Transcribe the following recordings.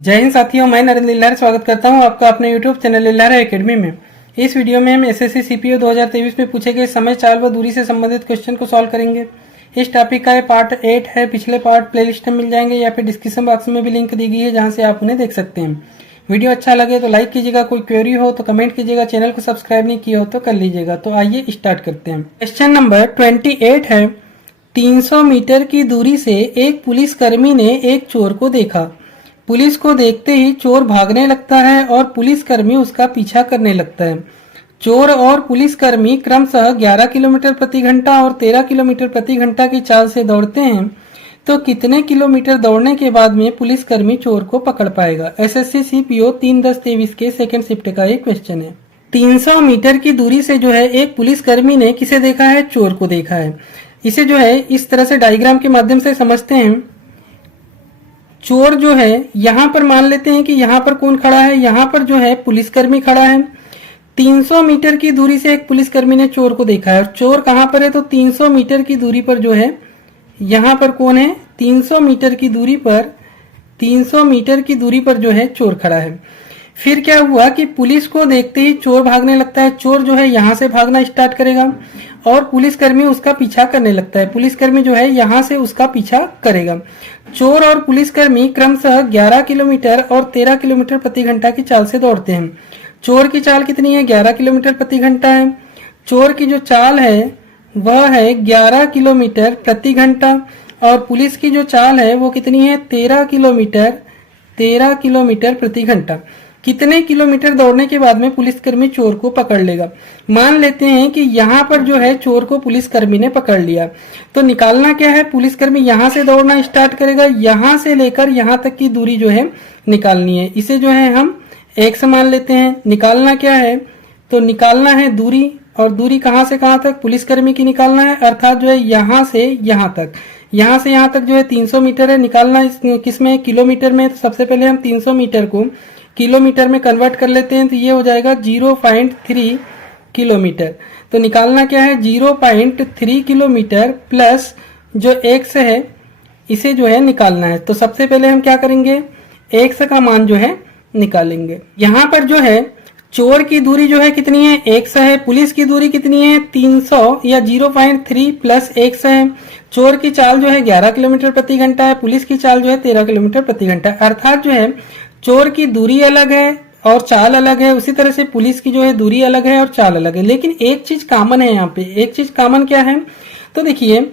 जय हिंद साथियों, मैं नरेंद्र लिल्लारे स्वागत करता हूं आपका अपने यूट्यूब चैनल लिल्लारे एकेडमी में। इस वीडियो में हम एसएससी सीपीओ 2023 में पूछे गए समय, चाल व दूरी से संबंधित क्वेश्चन को सॉल्व करेंगे। इस टॉपिक का ये पार्ट 8 है। पिछले पार्ट प्लेलिस्ट में मिल जाएंगे या फिर डिस्क्रिप्शन बॉक्स में भी लिंक दी गई है जहां से आप उन्हें देख सकते हैं। वीडियो अच्छा लगे तो लाइक कीजिएगा, कोई क्वेरी हो तो कमेंट कीजिएगा, चैनल को सब्सक्राइब नहीं किया हो तो कर लीजिएगा। तो आइए स्टार्ट करते हैं। क्वेश्चन नंबर 28 है। 300 मीटर की दूरी से एक पुलिसकर्मी ने एक चोर को देखा। पुलिस को देखते ही चोर भागने लगता है और पुलिसकर्मी उसका पीछा करने लगता है। चोर और पुलिसकर्मी क्रमशः 11 किलोमीटर प्रति घंटा और 13 किलोमीटर प्रति घंटा की चाल से दौड़ते हैं। तो कितने किलोमीटर दौड़ने के बाद में पुलिसकर्मी चोर को पकड़ पाएगा? एसएससी सीपीओ 3/10/23 के सेकंड शिफ्ट का ये क्वेश्चन है। 300 मीटर की दूरी से जो है एक पुलिसकर्मी ने किसे देखा है? चोर को देखा है। इसे जो है इस तरह से डायग्राम के माध्यम से समझते हैं। चोर जो है यहां पर मान लेते हैं कि यहां पर कौन खड़ा है? यहां पर जो है पुलिसकर्मी खड़ा है। 300 मीटर की दूरी से एक पुलिसकर्मी ने चोर को देखा है और चोर कहां पर है? तो 300 मीटर की दूरी पर जो है यहां पर कौन है? 300 मीटर की दूरी पर 300 मीटर की दूरी पर जो है चोर खड़ा है। फिर क्या हुआ कि पुलिस को देखते ही चोर भागने लगता है। चोर जो है यहां से भागना स्टार्ट करेगा और पुलिसकर्मी उसका पीछा करने लगता है। पुलिसकर्मी जो है यहां से उसका पीछा करेगा। चोर और पुलिसकर्मी क्रमशः 11 किलोमीटर और 13 किलोमीटर प्रति घंटा की चाल से दौड़ते हैं। चोर की चाल कितनी है? 11 किलोमीटर प्रति घंटा है। चोर की जो चाल है वह है 11 किलोमीटर प्रति घंटा और पुलिस की जो चाल है वो कितनी है? 13 किलोमीटर प्रति घंटा। कितने किलोमीटर दौड़ने के बाद में पुलिसकर्मी चोर को पकड़ लेगा? मान लेते हैं कि यहाँ पर जो है चोर को पुलिसकर्मी ने पकड़ लिया। तो निकालना क्या है? पुलिसकर्मी यहाँ से दौड़ना स्टार्ट करेगा, यहाँ से लेकर यहाँ तक की दूरी जो है निकालनी है। इसे जो है हम x मान लेते हैं। निकालना क्या है? तो निकालना है दूरी, और दूरी कहाँ से कहाँ तक? पुलिसकर्मी की निकालना है, अर्थात जो है यहाँ से यहाँ तक। यहाँ से यहाँ तक जो है 300 मीटर है। निकालना किसमें? किलोमीटर में। तो सबसे पहले हम 300 मीटर को किलोमीटर में कन्वर्ट कर लेते हैं। तो ये हो जाएगा 0.3 किलोमीटर। तो निकालना क्या है? 0.3 किलोमीटर प्लस जो x है इसे जो है निकालना है। तो सबसे पहले हम क्या करेंगे? x का मान जो है निकालेंगे। यहाँ पर जो है चोर की दूरी जो है कितनी है? x है। पुलिस की दूरी कितनी है? 300 या 0.3 प्लस x है। चोर की चाल जो है 11 किलोमीटर प्रति घंटा है, पुलिस की चाल जो है 13 किलोमीटर प्रति घंटा। अर्थात जो है चोर की दूरी अलग है और चाल अलग है, उसी तरह से पुलिस की जो है दूरी अलग है और चाल अलग है। लेकिन एक चीज कॉमन है यहाँ पे। एक चीज कॉमन क्या है? तो देखिए,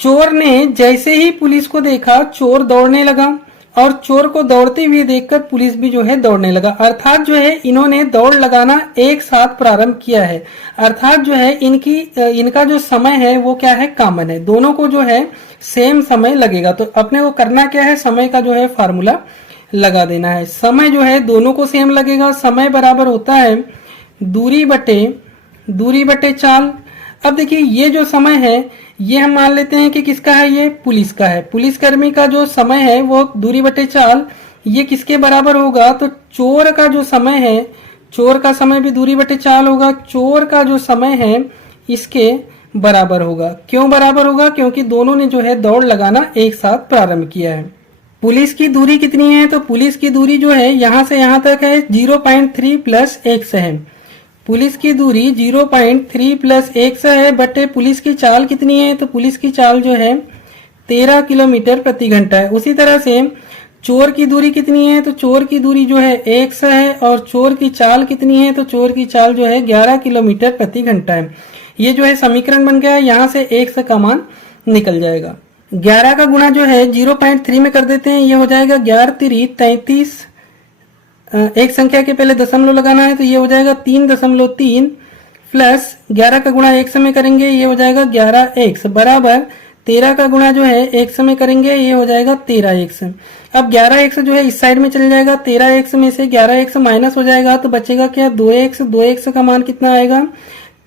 चोर ने जैसे ही पुलिस को देखा चोर दौड़ने लगा और चोर को दौड़ते हुए देखकर पुलिस भी जो है दौड़ने लगा। अर्थात जो है इन्होंने दौड़ लगाना एक साथ प्रारंभ किया है। अर्थात जो है इनका जो समय है वो क्या है? कॉमन है। दोनों को जो है सेम समय लगेगा। तो अपने को करना क्या है? समय का जो है फार्मूला लगा देना है। समय जो है दोनों को सेम लगेगा। समय बराबर होता है दूरी बटे चाल। अब देखिए ये जो समय है ये हम मान लेते हैं कि किसका है? ये पुलिस का है। पुलिसकर्मी का जो समय है वो दूरी बटे चाल ये किसके बराबर होगा? तो चोर का जो समय है, चोर का समय भी दूरी बटे चाल होगा। चोर का जो समय है इसके बराबर होगा। क्यों बराबर होगा? क्योंकि दोनों ने जो है दौड़ लगाना एक साथ प्रारंभ किया है। पुलिस की दूरी कितनी है? तो पुलिस की दूरी जो है यहां से यहां तक है 0.3 प्लस x है। पुलिस की दूरी 0.3 प्लस x है बटे पुलिस की चाल कितनी है? तो पुलिस की चाल जो है 13 किलोमीटर प्रति घंटा है। उसी तरह से चोर की दूरी कितनी है? तो चोर की दूरी जो है x है और चोर की चाल कितनी है? तो चोर की चाल जो है 11 किलोमीटर प्रति घंटा है। ये जो है समीकरण बन गया है। यहाँ से x का मान निकल जाएगा। 11 का गुणा जो है 0.3 में कर देते हैं। ये हो जाएगा 11×3 33। एक संख्या के पहले दशमलव लगाना है तो ये हो जाएगा 3.3 प्लस 11 का गुणा x में करेंगे ये हो जाएगा 11x बराबर 13 का गुणा जो है x में करेंगे ये हो जाएगा 13x। अब 11x जो है इस साइड में चल जाएगा। 13x में से 11x माइनस हो जाएगा तो बचेगा क्या? 2x का मान कितना आएगा?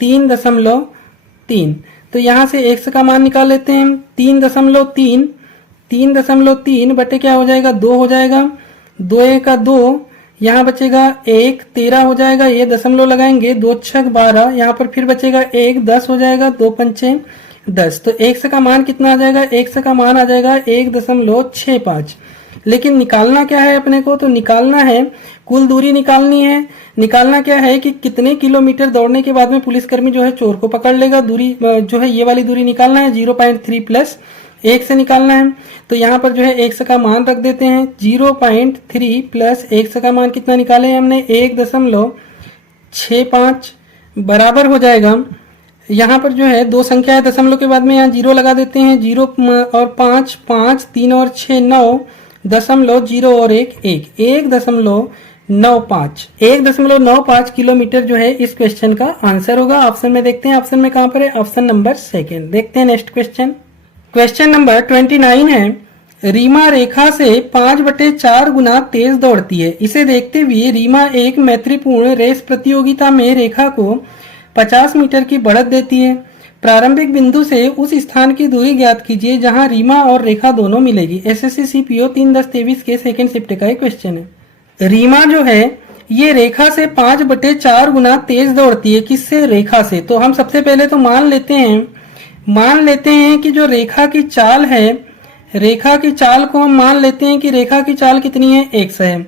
3.3। तो यहाँ से x का मान निकाल लेते हैं। 3.3 बटे क्या हो जाएगा? 2 हो जाएगा। 2 का 2, यहाँ बचेगा 1, 13 हो जाएगा। ये दशमलव लगाएंगे, 2 छक 12, यहाँ पर फिर बचेगा 1, 10 हो जाएगा। 2 पंचे 10। तो x का मान कितना आ जाएगा? x का मान आ जाएगा 1.65। लेकिन निकालना क्या है अपने को, तो निकालना है कुल दूरी निकालनी है। निकालना क्या है कि कितने किलोमीटर दौड़ने के बाद में पुलिसकर्मी जो है चोर को पकड़ लेगा। दूरी जो है ये वाली दूरी निकालना है 0.3 प्लस 1 से निकालना है। तो यहाँ पर जो है 1 का मान रख देते हैं। 0.3 प्लस 1 का मान कितना निकाले हमने, 1.65 बराबर हो जाएगा। यहाँ पर जो है दो संख्या है, दशमलव के बाद में यहाँ 0 लगा देते हैं। 0 और 5, 5, 3 और 6, 9, 0 और 1, 1.95 किलोमीटर जो है इस क्वेश्चन का आंसर होगा। ऑप्शन में देखते हैं, ऑप्शन में कहां पर है, ऑप्शन नंबर 2। देखते हैं नेक्स्ट क्वेश्चन। क्वेश्चन नंबर 29 है, रीमा रेखा से 5/4 गुना तेज दौड़ती है। इसे देखते हुए रीमा एक मैत्रीपूर्ण रेस प्रतियोगिता में रेखा को 50 मीटर की बढ़त देती है। प्रारंभिक बिंदु से उस स्थान की दूरी ज्ञात कीजिए जहां रीमा और रेखा दोनों मिलेगी। एसएससी सीपीओ 3/10-23 के सेकंड शिफ्ट का एक क्वेश्चन है। रीमा जो है ये रेखा से 5/4 गुना तेज दौड़ती है। किससे, रेखा से। तो हम सबसे पहले तो मान लेते हैं कि जो रेखा की चाल है, रेखा की चाल को हम मान लेते हैं कि रेखा की चाल कितनी है, 1 है।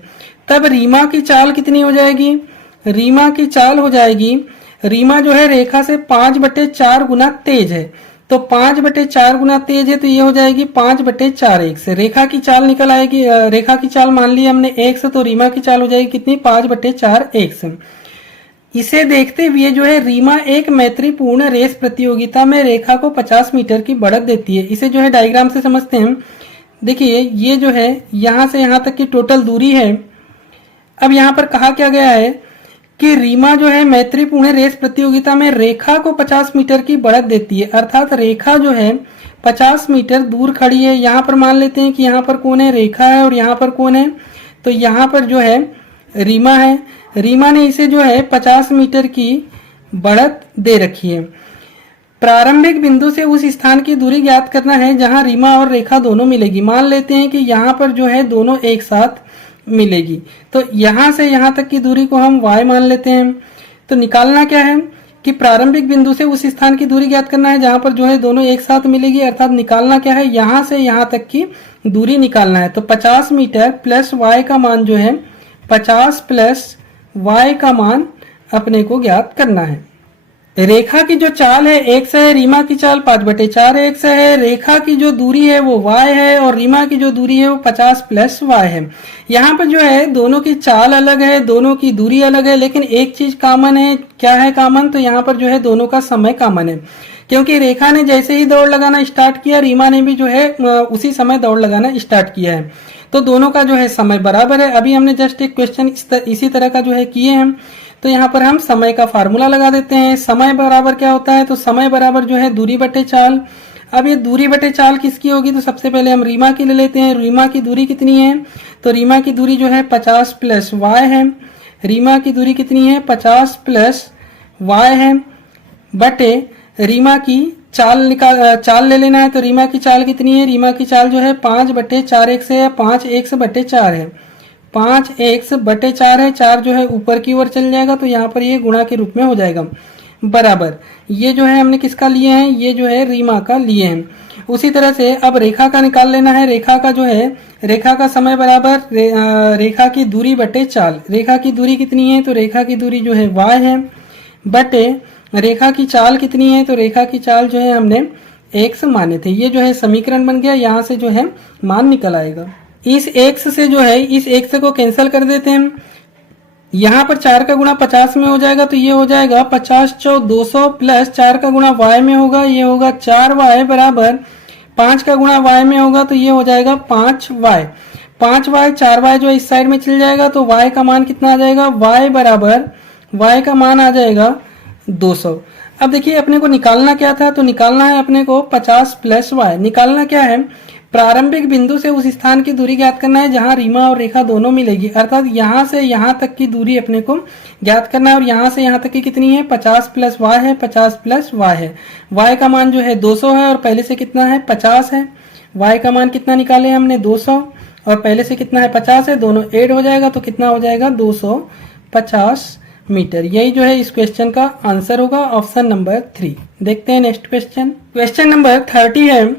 तब रीमा की चाल कितनी हो जाएगी, रीमा की चाल हो जाएगी, रीमा जो है रेखा से 5/4 गुना तेज है। तो 5/4 गुना तेज है तो ये हो जाएगी 5/4 1 से। रेखा की चाल निकल आएगी, रेखा की चाल मान ली हमने 1 से, तो रीमा की चाल हो जाएगी कितनी, 5/4 1 से। इसे देखते हुए जो है रीमा एक मैत्रीपूर्ण रेस प्रतियोगिता में रेखा को 50 मीटर की बढ़त देती है। इसे जो है डायग्राम से समझते हैं। देखिए ये जो है यहां से यहां तक की टोटल दूरी है। अब यहां पर कहा क्या गया है कि रीमा जो है मैत्रीपूर्ण रेस प्रतियोगिता में रेखा को 50 मीटर की बढ़त देती है, अर्थात रेखा जो है 50 मीटर दूर खड़ी है। यहाँ पर मान लेते हैं कि यहाँ पर कौन है, रेखा है, और यहाँ पर कौन है, तो यहाँ पर जो है रीमा है। रीमा ने इसे जो है 50 मीटर की बढ़त दे रखी है। प्रारंभिक बिंदु से उस स्थान की दूरी ज्ञात करना है जहां रीमा और रेखा दोनों मिलेगी। मान लेते हैं कि यहाँ पर जो है दोनों एक साथ मिलेगी, तो यहां से यहां तक की दूरी को हम y मान लेते हैं। तो निकालना क्या है कि प्रारंभिक बिंदु से उस स्थान की दूरी ज्ञात करना है जहां पर जो है दोनों एक साथ मिलेगी, अर्थात निकालना क्या है, यहां से यहां तक की दूरी निकालना है। तो 50 मीटर प्लस y का मान जो है 50 प्लस y का मान अपने को ज्ञात करना है। रेखा की जो चाल है 1 है, रीमा की चाल 5/4 1 है। रेखा की जो दूरी है वो y है और रीमा की जो दूरी है वो 50 प्लस y है। यहाँ पर जो है दोनों की चाल अलग है, दोनों की दूरी अलग है, लेकिन एक चीज कॉमन है। क्या है कॉमन, तो यहाँ पर जो है दोनों का समय कॉमन है, क्योंकि रेखा ने जैसे ही दौड़ लगाना स्टार्ट किया, रीमा ने भी जो है उसी समय दौड़ लगाना स्टार्ट किया है। तो दोनों का जो है समय बराबर है। अभी हमने जस्ट एक क्वेश्चन इसी तरह का जो है किए हैं। तो यहाँ पर हम समय का फार्मूला लगा देते हैं। समय बराबर क्या होता है, तो समय बराबर जो है दूरी बटे चाल। अब ये दूरी बटे चाल किसकी होगी, तो सबसे पहले हम रीमा की ले लेते हैं। रीमा की दूरी कितनी है, तो रीमा की दूरी जो है 50 प्लस y है। रीमा की दूरी कितनी है, 50 प्लस y है, बटे रीमा की चाल ले लेना है। तो रीमा की चाल कितनी है, रीमा की चाल जो है 5/4 1 से है, 5 1/4 है, 5 1/4 है। 4 जो है ऊपर की ओर चल जाएगा, तो यहाँ पर ये गुणा के रूप में हो जाएगा, बराबर। ये जो है हमने किसका लिए हैं, ये जो है रीमा का लिए हैं। उसी तरह से अब रेखा का निकाल लेना है। रेखा का जो है, रेखा का समय बराबर रेखा की दूरी बटे चाल। रेखा की दूरी कितनी है, तो रेखा की दूरी जो है y है, बटे रेखा की चाल कितनी है, तो रेखा की चाल जो है हमने x माने थे। ये जो है समीकरण बन गया, यहाँ से जो है मान निकल आएगा। इस x से जो है इस x को कैंसिल कर देते हैं। यहाँ पर 4 का गुणा 50 में हो जाएगा, तो ये हो जाएगा 50 × 200 प्लस 4 का गुणा y में होगा, ये होगा 4y बराबर 5 का गुणा y में होगा, तो ये हो जाएगा 5y। 5y 4y जो इस साइड में चल जाएगा, तो y का मान कितना आ जाएगा, y बराबर y का मान आ जाएगा 200। अब देखिए अपने को निकालना क्या था, तो निकालना है अपने को 50 प्लस y। निकालना क्या है, प्रारंभिक बिंदु से उस स्थान की दूरी ज्ञात करना है जहां रीमा और रेखा दोनों मिलेगी, अर्थात यहां से यहां तक की दूरी अपने को ज्ञात करना है। और यहां से यहां तक की कितनी है, 50 प्लस y है, 50 प्लस y है। y का मान जो है 200 है और पहले से कितना है, 50 है। y का मान कितना निकाले हमने, 200, और पहले से कितना है, 50 है। दोनों ऐड हो जाएगा तो कितना हो जाएगा, 250 मीटर। यही जो है इस क्वेश्चन का आंसर होगा, ऑप्शन नंबर 3। देखते हैं नेक्स्ट क्वेश्चन। क्वेश्चन नंबर 30 है,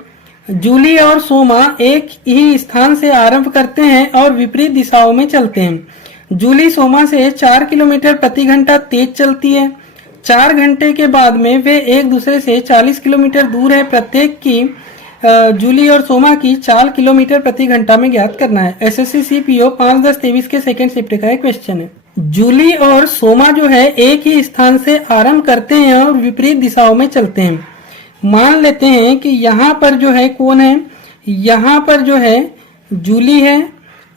जूली और सोमा एक ही स्थान से आरंभ करते हैं और विपरीत दिशाओं में चलते हैं। जूली सोमा से 4 किलोमीटर प्रति घंटा तेज चलती है। 4 घंटे के बाद में वे एक दूसरे से 40 किलोमीटर दूर है। प्रत्येक की जूली और सोमा की 4 किलोमीटर प्रति घंटा में ज्ञात करना है। एसएससी सीपीओ 5-10-23 के सेकंड शिफ्ट का एक क्वेश्चन है। जूली और सोमा जो है एक ही स्थान से आरंभ करते हैं और विपरीत दिशाओं में चलते हैं। मान लेते हैं कि यहाँ पर जो है कौन है, यहाँ पर जो है जूली है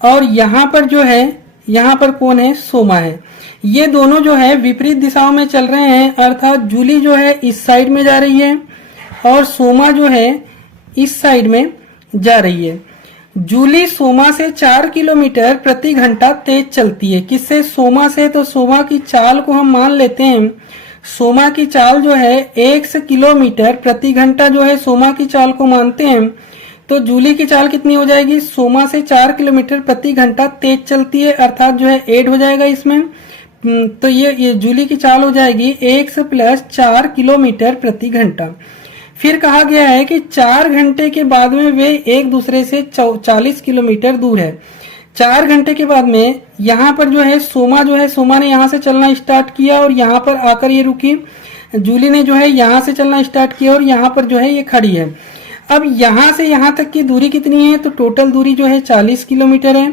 और यहाँ पर जो है, यहाँ पर कौन है, सोमा है। ये दोनों जो है विपरीत दिशाओं में चल रहे हैं, अर्थात जूली जो है इस साइड में जा रही है और सोमा जो है इस साइड में जा रही है। जूली सोमा से 4 किलोमीटर प्रति घंटा तेज चलती है। किससे? सोमा से। तो सोमा की चाल को हम मान लेते हैं, सोमा की चाल जो है 1 किलोमीटर प्रति घंटा जो है सोमा की चाल को मानते हैं। तो जूली की चाल कितनी हो जाएगी? सोमा से 4 किलोमीटर प्रति घंटा तेज चलती है, अर्थात जो है 8 हो जाएगा इसमें। तो ये जूली की चाल हो जाएगी 1 + 4 किलोमीटर प्रति घंटा। फिर कहा गया है कि 4 घंटे के बाद में वे एक दूसरे से 40 किलोमीटर दूर है। 4 घंटे के बाद में यहाँ पर जो है सोमा ने यहाँ से चलना स्टार्ट किया और यहाँ पर आकर ये रुकी। जूली ने जो है यहाँ से चलना स्टार्ट किया और यहाँ पर जो है ये खड़ी है। अब यहाँ से यहाँ तक की दूरी कितनी है? तो टोटल दूरी जो है 40 किलोमीटर है।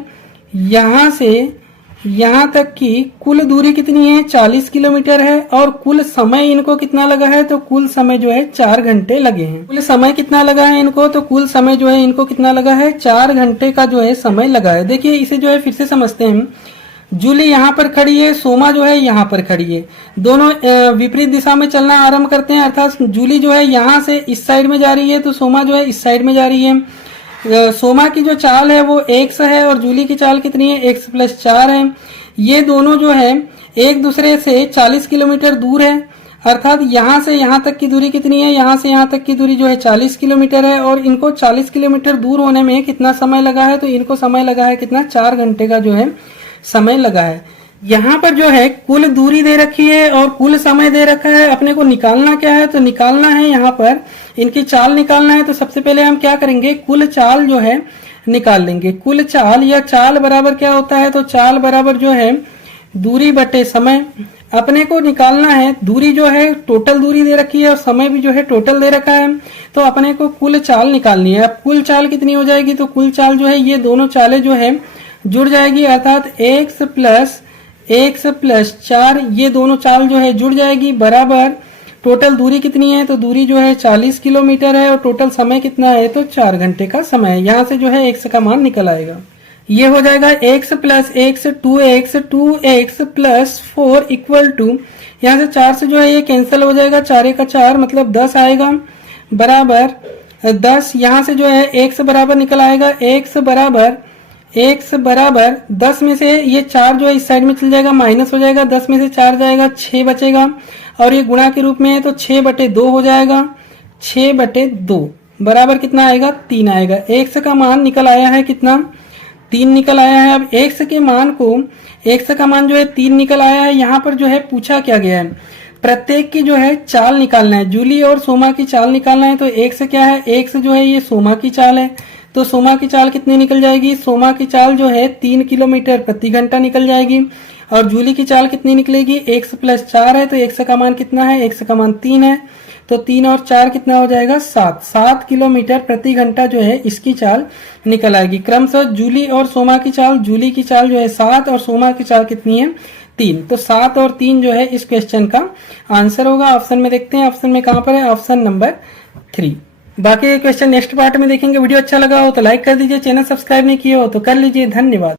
यहाँ से यहाँ तक की कुल दूरी कितनी है? 40 किलोमीटर है। और कुल समय इनको कितना लगा है? तो कुल समय जो है 4 घंटे लगे हैं। कुल समय कितना लगा है इनको? तो कुल समय जो है इनको कितना लगा है? 4 घंटे का जो है समय लगा है। देखिए इसे जो है फिर से समझते हैं। जूली यहाँ पर खड़ी है, सोमा जो है यहाँ पर खड़ी है। दोनों विपरीत दिशा में चलना आरंभ करते हैं, अर्थात जूली जो है यहाँ से इस साइड में जा रही है तो सोमा जो है इस साइड में जा रही है। सोमा की जो चाल है वो x है और जूली की चाल कितनी है? x + 4 है। ये दोनों जो है एक दूसरे से 40 किलोमीटर दूर है, अर्थात यहाँ से यहाँ तक की दूरी कितनी है? यहाँ से यहाँ तक की दूरी जो है 40 किलोमीटर है। और इनको 40 किलोमीटर दूर होने में कितना समय लगा है? तो इनको समय लगा है कितना? 4 घंटे का जो है समय लगा है। यहाँ पर जो है कुल दूरी दे रखी है और कुल समय दे रखा है। अपने को निकालना क्या है? तो निकालना है यहाँ पर इनकी चाल निकालना है। तो सबसे पहले हम क्या करेंगे? कुल चाल जो है निकाल लेंगे। कुल चाल या चाल बराबर क्या होता है? तो चाल बराबर जो है दूरी बटे समय। अपने को निकालना है दूरी जो है टोटल दूरी दे रखी है और समय भी जो है टोटल दे रखा है। तो अपने को कुल चाल निकालनी है। अब कुल चाल कितनी हो जाएगी? तो कुल चाल जो है ये दोनों चालें जो है जुड़ जाएगी, अर्थात x + 4 ये दोनों चाल जो है जुड़ जाएगी बराबर टोटल दूरी कितनी है? तो दूरी जो है 40 किलोमीटर है और टोटल समय कितना है? तो 4 घंटे का समय है। यहाँ से जो है x का मान निकल आएगा। ये हो जाएगा x + x 2x + 4 = यहाँ से 4 से जो है ये कैंसिल हो जाएगा, 4 का 4 मतलब 10 आएगा बराबर 10। यहाँ से जो है x बराबर निकल आएगा, x बराबर 10 में से ये 4 जो है इस साइड में चल जाएगा, माइनस हो जाएगा, 10 में से 4 जाएगा, 6 बचेगा और ये गुणा के रूप में है तो 6/2 हो जाएगा। 6/2 बराबर कितना आएगा? 3 आएगा। x का मान निकल आया है कितना? 3 निकल आया है। अब x के मान को, x का मान जो है 3 निकल आया है। यहाँ पर जो है पूछा क्या गया है? प्रत्येक की जो है चाल निकालना है। जूली और सोमा की चाल निकालना है। तो x क्या है? x जो है ये सोमा की चाल है। तो सोमा की चाल कितनी निकल जाएगी? सोमा की चाल जो है 3 किलोमीटर प्रति घंटा निकल जाएगी। और जूली की चाल कितनी निकलेगी? x + 4 है। तो x का मान कितना है? x का मान 3 है। तो 3 और 4 कितना हो जाएगा? 7 किलोमीटर प्रति घंटा जो है इसकी चाल निकल आएगी। क्रमशः जूली और सोमा की चाल, जूली की चाल जो है 7 और सोमा की चाल कितनी है? 3। तो 7 और 3 जो है इस क्वेश्चन का आंसर होगा। ऑप्शन में देखते हैं, ऑप्शन में कहां पर है? Option number 3। बाकी क्वेश्चन नेक्स्ट पार्ट में देखेंगे। वीडियो अच्छा लगा हो तो लाइक कर दीजिए, चैनल सब्सक्राइब नहीं किए हो तो कर लीजिए। धन्यवाद।